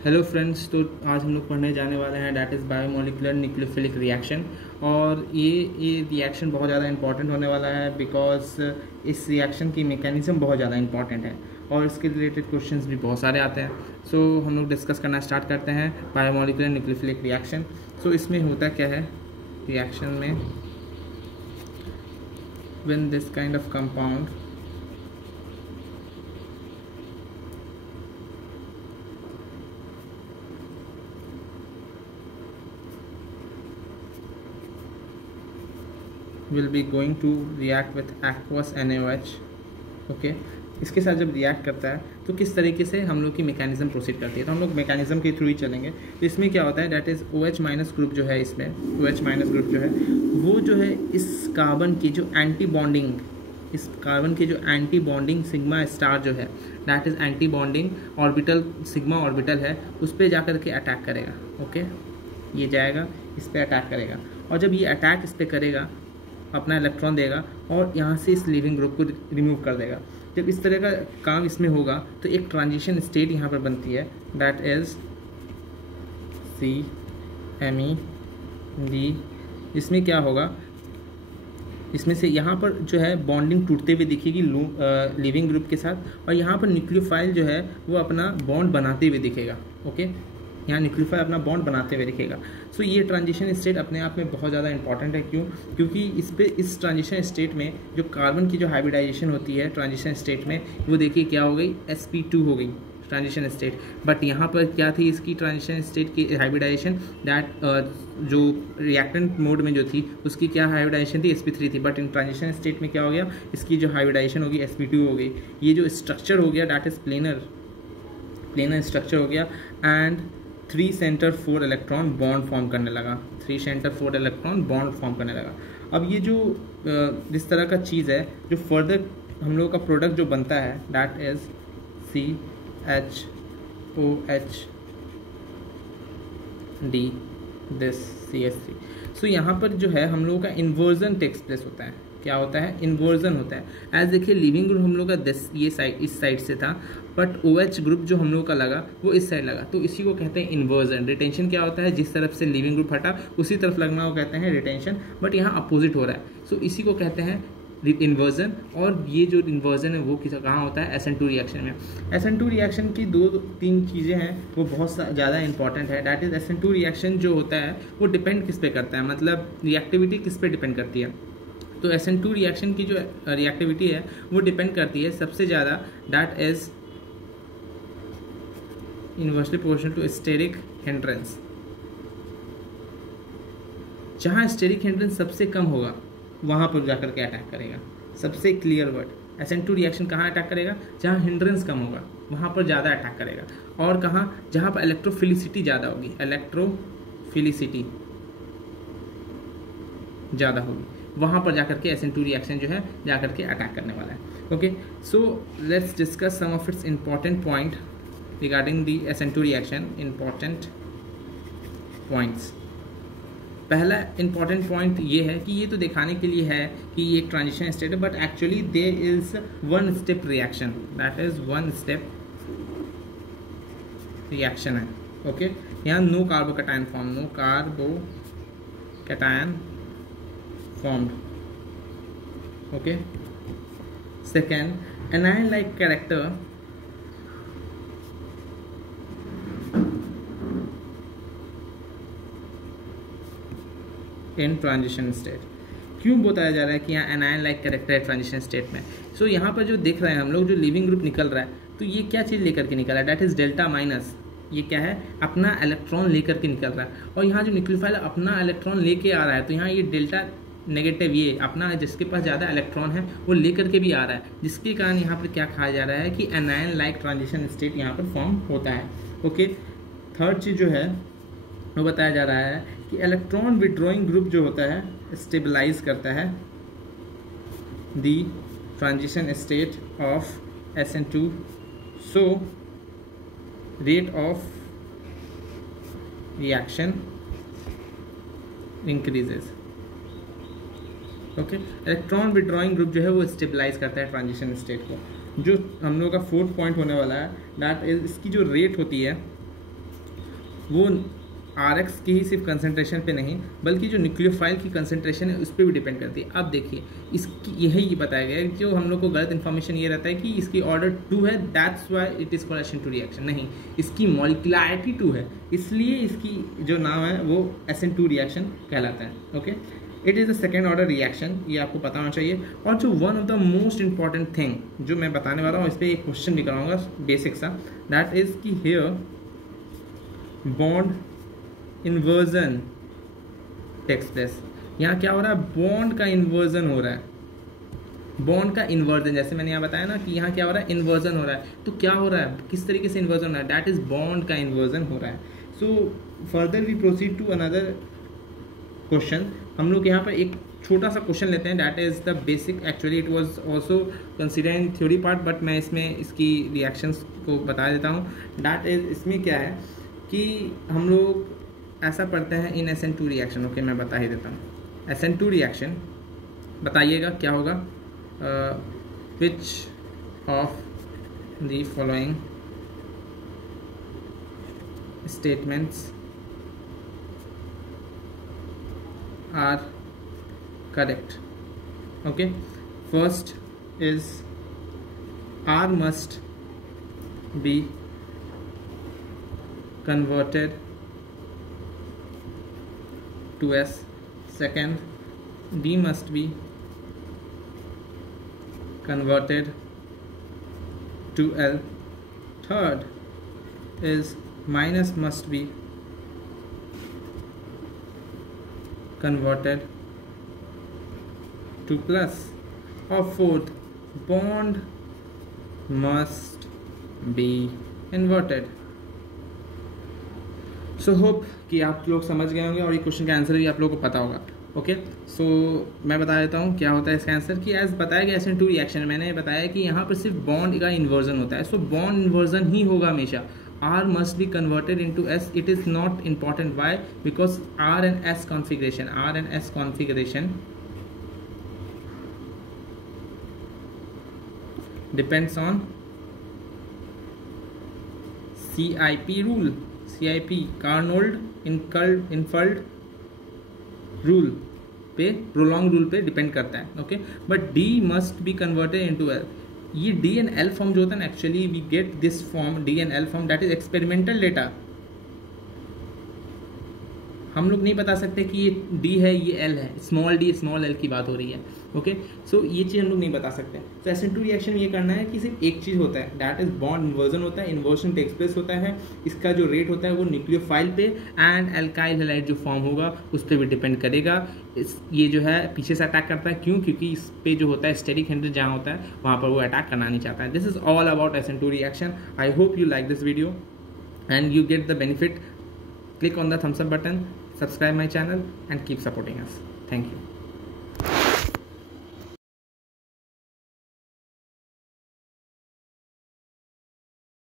Hello friends, तो आज हम लोग पढ़ने जाने वाले हैं that is biomolecular nucleophilic reaction. और ये रिएक्शन बहुत ज़्यादा इंपॉर्टेंट होने वाला है बिकॉज इस रिएक्शन की मैकेनिज्म बहुत ज़्यादा इंपॉर्टेंट है और इसके रिलेटेड क्वेश्चंस भी बहुत सारे आते हैं। सो हम लोग डिस्कस करना स्टार्ट करते हैं बायोमोलिकुलर न्यूक्लियोफिलिक रिएक्शन। सो इसमें होता क्या है रिएक्शन में, when this kind of compound will be going to react with aqueous NaOH। Okay, इसके साथ जब रिएक्ट करता है तो किस तरीके से हम लोग की मैकेनिज्म प्रोसीड करती है, तो हम लोग मैकेनिज्म के थ्रू ही चलेंगे। तो इसमें क्या होता है that is OH minus group जो है, इसमें OH माइनस ग्रुप जो है वो जो है इस कार्बन की जो एंटी बॉन्डिंग सिग्मा स्टार जो है that is anti bonding orbital, sigma orbital है, उस पर जा के अटैक करेगा। ओके, ये जाएगा इस पर अटैक करेगा और जब ये अटैक इस पर करेगा अपना इलेक्ट्रॉन देगा और यहाँ से इस लीविंग ग्रुप को रिमूव कर देगा। जब इस तरह का काम इसमें होगा तो एक ट्रांजिशन स्टेट यहाँ पर बनती है दैट इज़ CMe-D। इसमें क्या होगा, इसमें से यहाँ पर जो है बॉन्डिंग टूटते हुए दिखेगी लिविंग ग्रुप के साथ और यहाँ पर न्यूक्लियोफाइल जो है वो अपना बॉन्ड बनाते हुए दिखेगा। ओके, यहाँ न्यूक्लियोफाइल अपना बॉन्ड बनाते हुए दिखेगा। सो ये ट्रांजिशन स्टेट अपने आप में बहुत ज़्यादा इंपॉर्टेंट है। क्योंकि इस ट्रांजिशन स्टेट में जो कार्बन की जो हाइब्रिडाइजेशन होती है ट्रांजिशन स्टेट में, वो देखिए क्या हो गई, sp2 हो गई ट्रांजिशन स्टेट। बट यहाँ पर क्या थी इसकी ट्रांजिशन स्टेट की हाइब्रिडाइजेशन, दैट जो रिएक्टेंट मोड में जो थी उसकी क्या हाइब्रिडाइजेशन थी, sp3 थी। बट इन ट्रांजिशन स्टेट में क्या हो गया, इसकी जो हाइब्रिडाइजेशन होगी sp2 हो गई। ये जो स्ट्रक्चर हो गया दैट इज़ प्लेनर स्ट्रक्चर हो गया and 3 centre 4 electron bond form करने लगा। 3 सेंटर 4 इलेक्ट्रॉन बॉन्ड फॉर्म करने लगा। अब ये जो जिस तरह का चीज़ है, जो फर्दर हम लोगों का प्रोडक्ट जो बनता है that is CHOHD this CH3। सो यहाँ पर जो है हम लोगों का इन्वर्जन टेक्स प्लेस होता है। क्या होता है, इन्वर्जन होता है। एज देखिए लिविंग ग्रुप हम लोग का ये साइड, इस साइड से था, बट OH ग्रुप जो हम लोग का लगा वो इस साइड लगा, तो इसी को कहते हैं इन्वर्जन। रिटेंशन क्या होता है, जिस तरफ से लिविंग ग्रुप हटा उसी तरफ लगना को कहते हैं रिटेंशन, बट यहाँ अपोजिट हो रहा है, सो इसी को कहते हैं इन्वर्जन। और ये जो इन्वर्जन है वो कहाँ होता है, SN2 रिएक्शन में। SN2 रिएक्शन की 2-3 चीज़ें हैं वो बहुत ज़्यादा इंपॉर्टेंट है। डैट इज़ SN2 रिएक्शन जो होता है वो डिपेंड किस पे करता है, मतलब रिएक्टिविटी किस पे डिपेंड करती है। तो SN2 रिएक्शन की जो रिएक्टिविटी है वो डिपेंड करती है सबसे ज़्यादा that is inversely proportional to steric hindrance. जहाँ स्टेरिक हिंड्रेंस सबसे कम होगा वहाँ पर जाकर के अटैक करेगा। सबसे क्लियर वर्ड, SN2 रिएक्शन कहाँ अटैक करेगा, जहाँ हिंड्रेंस कम होगा वहाँ पर ज़्यादा अटैक करेगा। और कहाँ, जहाँ पर इलेक्ट्रोफिलिसिटी ज़्यादा होगी, इलेक्ट्रोफिलिसिटी ज़्यादा होगी, वहाँ पर जाकर के SN2 रिएक्शन जो है जाकर के अटैक करने वाला है। Okay, so let's discuss some of its important point regarding the SN2 reaction. Important points, पहला इंपॉर्टेंट पॉइंट ये है कि ये तो दिखाने के लिए है कि ये एक ट्रांजिशन स्टेट है, but actually there is one step reaction, that is one step reaction है। ओके, यहाँ no carbocation formed. Okay, second, anion like character in transition state। क्यों बताया जा रहा है कि यहाँ anion like character है ट्रांजिशन स्टेट में। सो यहाँ पर जो देख रहे हैं हम लोग, जो लिविंग ग्रुप निकल रहा है, तो ये क्या चीज़ लेकर के निकल रहा है, दैट इज डेल्टा माइनस। ये क्या है, अपना इलेक्ट्रॉन लेकर के निकल रहा है। और यहाँ जो न्यूक्लियोफाइल अपना इलेक्ट्रॉन लेके आ रहा है, तो यहाँ ये डेल्टा नेगेटिव, ये अपना जिसके पास ज़्यादा इलेक्ट्रॉन है वो लेकर के भी आ रहा है, जिसके कारण यहाँ पर क्या कहा जा रहा है कि एनायन लाइक ट्रांजिशन स्टेट यहाँ पर फॉर्म होता है। ओके, थर्ड चीज़ जो है वो बताया जा रहा है कि इलेक्ट्रॉन विड्रॉइंग ग्रुप जो होता है स्टेबलाइज करता है दी transition state of SN2, so rate of reaction increases. Okay, electron withdrawing group जो है वो स्टेबलाइज करता है ट्रांजिशन स्टेट को। जो हम लोग का 4th पॉइंट होने वाला है दैट इज इसकी जो रेट होती है वो RX की ही सिर्फ कंसनट्रेशन पे नहीं बल्कि जो न्यूक्लियोफाइल की कंसनट्रेशन है उस पर भी डिपेंड करती है। अब देखिए इसकी यही बताया गया है, जो हम लोग को गलत इन्फॉर्मेशन ये रहता है कि इसकी ऑर्डर 2 है, that's why it is called SN2 reaction. नहीं, इसकी मॉलिक्युलैरिटी 2 है, इसलिए इसकी जो नाम है वो SN2 रिएक्शन कहलाता है। Okay, it is the second order reaction, ये आपको पता होना चाहिए। और जो one of the most important thing जो मैं बताने वाला हूँ, इस पर एक क्वेश्चन भी कराऊंगा बेसिक सा, दैट इज़ कि here bond inversion takes place. यहाँ क्या हो रहा है, बॉन्ड का इन्वर्जन हो रहा है। बॉन्ड का इन्वर्जन, जैसे मैंने यहाँ बताया ना कि यहाँ क्या हो रहा है, इन्वर्जन हो रहा है। तो क्या हो रहा है, किस तरीके से इन्वर्जन हो रहा है, दैट इज बॉन्ड का इन्वर्जन हो रहा है। So further we proceed to another question. हम लोग यहाँ पर एक छोटा सा क्वेश्चन लेते हैं, that is the basic. Actually it was also consider in theory part, but मैं इसमें इसकी रिएक्शंस को बता देता हूँ। दैट इज, इसमें क्या है कि हम लोग ऐसा पढ़ते हैं इन SN2 रिएक्शन। ओके, मैं बता ही देता हूँ। SN2 रिएक्शन बताइएगा क्या होगा, which of the following statements are correct. Okay, first is R must be converted to S. Second, D must be converted to L. Third is minus must be converted to plus. Or fourth, bond must be inverted. So hope कि आप लोग समझ गए होंगे और ये question का answer भी आप लोगों को पता होगा। ओके, सो मैं बता देता हूँ क्या होता है इसका आंसर। कि एज बताया गया SN2 रिएक्शन, मैंने बताया कि यहाँ पर सिर्फ बॉन्ड का इन्वर्जन होता है। सो बॉन्ड इन्वर्जन ही होगा हमेशा। R must be converted into S. It is not important, why, because R and S configuration depends on CIP rule. CIP कार्नोल्ड इनफल्ड रूल पे, प्रोलॉन्ग रूल पे डिपेंड करता है। Okay, but D must be converted into L। ये D and L form जो होता है ना, actually we get this form D and L form, that is experimental data. हम लोग नहीं बता सकते कि ये D है ये L है, स्मॉल d स्मॉल l की बात हो रही है। ओके, सो ये चीज़ हम लोग नहीं बता सकते। तो SN2 रिएक्शन ये करना है कि सिर्फ एक चीज़ होता है, दैट इज बॉन्ड इन्वर्जन होता है। इन्वर्जन टेक्स प्लेस होता है, इसका जो रेट होता है वो न्यूक्लियोफाइल पे एंड एल्काइल हैलाइड जो फॉर्म होगा उस पर भी डिपेंड करेगा। ये जो है पीछे से अटैक करता है, क्यों? क्योंकि इस पे जो होता है स्टेरिक हिंड्रेज जहाँ होता है वहाँ पर वो अटैक करना नहीं चाहता है। This is all about SN2 reaction. I hope you like this video and you get the benefit. Click on the thumbs up button, subscribe my channel and keep supporting us. Thank you.